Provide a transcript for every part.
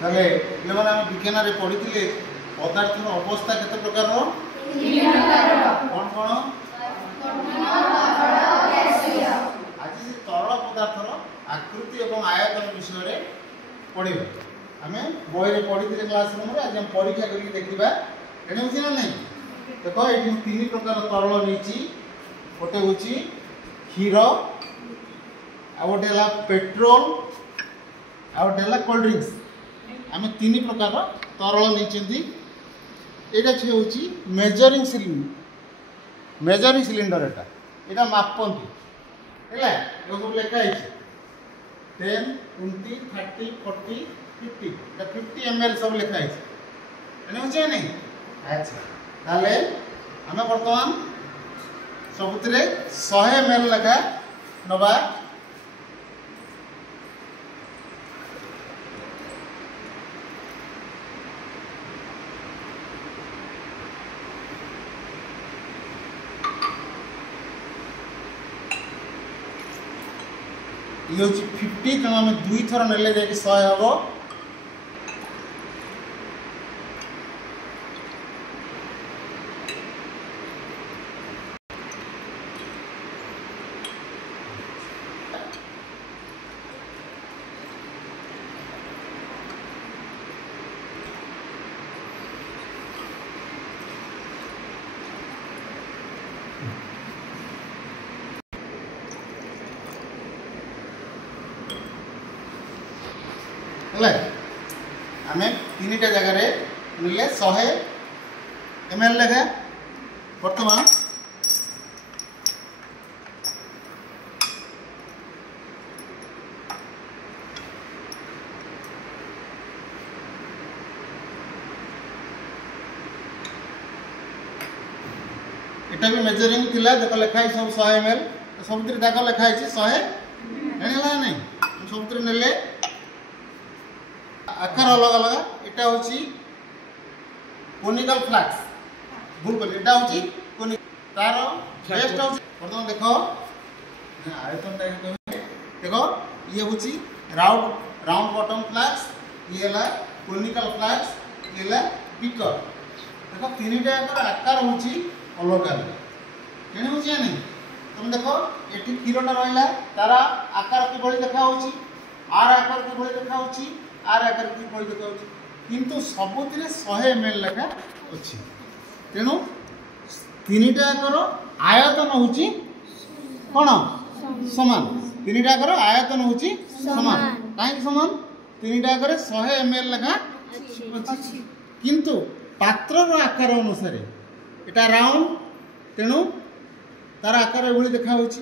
তাহলে পিଲାମାନେ ଆମେ ବିଜ୍ଞାନରେ ପଢିଥିଲେ ପଦାର୍ଥର ଅବସ୍ଥା କେତେ ପ୍ରକାର କଣ ଆଜି ସେ ତରଳ ପଦାର୍ଥର ଆକୃତି ଏବଂ ଆୟତନ ବିଷୟରେ ପଢିବା। ଆମେ ବହିରେ ପଢିଥିଲେ କ୍ଲାସ ରୁମରେ ଆଜି ଆମେ ପରୀକ୍ଷା କରିକି ଦେଖିବା। ଏଠି ହେଉଛି ନା ନାହିଁ ଦେଖ ଏଠି ତିନି ପ୍ରକାର ତରଳ ନେଇଛି। ଗୋଟେ ହେଉଛି କ୍ଷୀର, ଆଉ ଗୋଟେ ହେଲା ପେଟ୍ରୋଲ, ଆଉ ଗୋଟେ ହେଲା କୋଲ୍ଡ ଡ୍ରିଙ୍କସ୍। ଆମେ ତିନି ପ୍ରକାର ତରଳ ନେଇଛନ୍ତି। ଏଇଟା ହେଉଛି ମେଜରିଂ ସିଲିଣ୍ଡର। ଏଇଟା ମାପନ୍ତି ହେଲା। ଏ ସବୁ ଲେଖା ହେଇଛି 10, 20, 30, 40, 50 এটা 50 ml सब লেখা আছে। এনে হচ্ছে নাই আচ্ছা তাহলে আমরা বর্তমান সবুতরে 100 ml লেখা নবা। ये हूँ 50 तेणु आम 2 थर नेले जाए 100 हम। आम तीन जगार ने 100 ml लेखा बर्तमान एटा भी मेजरिंग थिला देख लेखाई सब 100 ml सब दाग लेखाई 100 नहीं सब नेले आकार अलग अलग। एटा होची कोनिकल फ्लास्क भूल कर एटा होची तार बेस्ट होची बर्तमान देखो आयतन देखो ये होची राउंड बॉटम फ्लास्क, ये ला कोनिकल फ्लास्क, ये ला बीकर। देखो तीनटा आकार होची अलग अलग केने होची नहीं तुम देखो एठी क्षीरटा रहला तारा आकार के बळी देखा होची, आर आकार के बळी देखा होची, आर आकार की बळी देखा होची, किंतु सबुतिरे 100 ml लेखा अछि। तेनु तीनटा आकार आयतन होची कोन समान। तीनटा आकार आयतन होची समान काहे समान तीनटा आकार 100 ml लेखा अछि, किंतु पात्रर आकार अनुसार एटा राउंड तेणु तार आकार एभली देखा होची।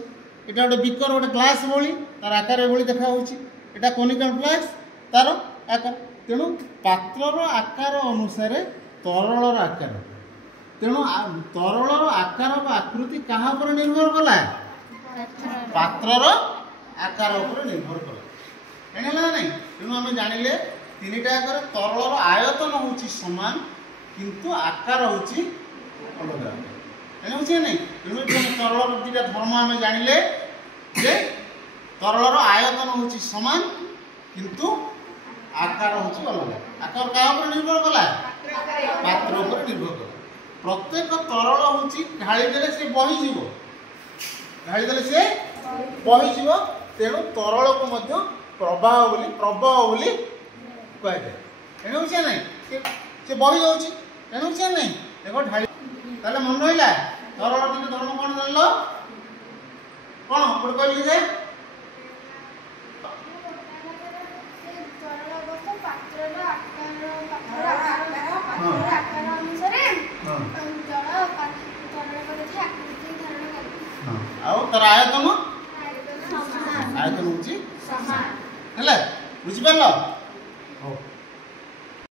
एटा गोटे बीकर गोटे ग्लास भली तार आकार एभली देखा होची। एटा कोनिकल फ्लास्क तार आकार तेणु पात्रर आकार अनुसार तरलर आकार तेणु तरलर आकार व आकृति कहाँ पर निर्भर कला पात्रर आकार पर निर्भर कला एणेला नहीं। तेणु आम जानिले तीनटा आकार तरलर आयतन होची समान किंतु आकार होची अलग अलग नहीं। तेणु तरलर दुटा धर्म आम जानिले जे तरलर आयतन होची समान किंतु आकार होची अलग। आकार क्या निर्भर कला पात्र पर निर्भर कला। प्रत्येक तरल होची ढाली देले से बही जीवो, ढाली देले से बही जीवो। तेणु तरल को मध्य प्रवाह बोली कह जाए। एने होची नहीं से बही जाउची एने होची नहीं देखो ढाली ताले मन रहिला तरल दिन धर्म कोन जानलो कोन कोड कहली जे आयतन आयतन बुझी पार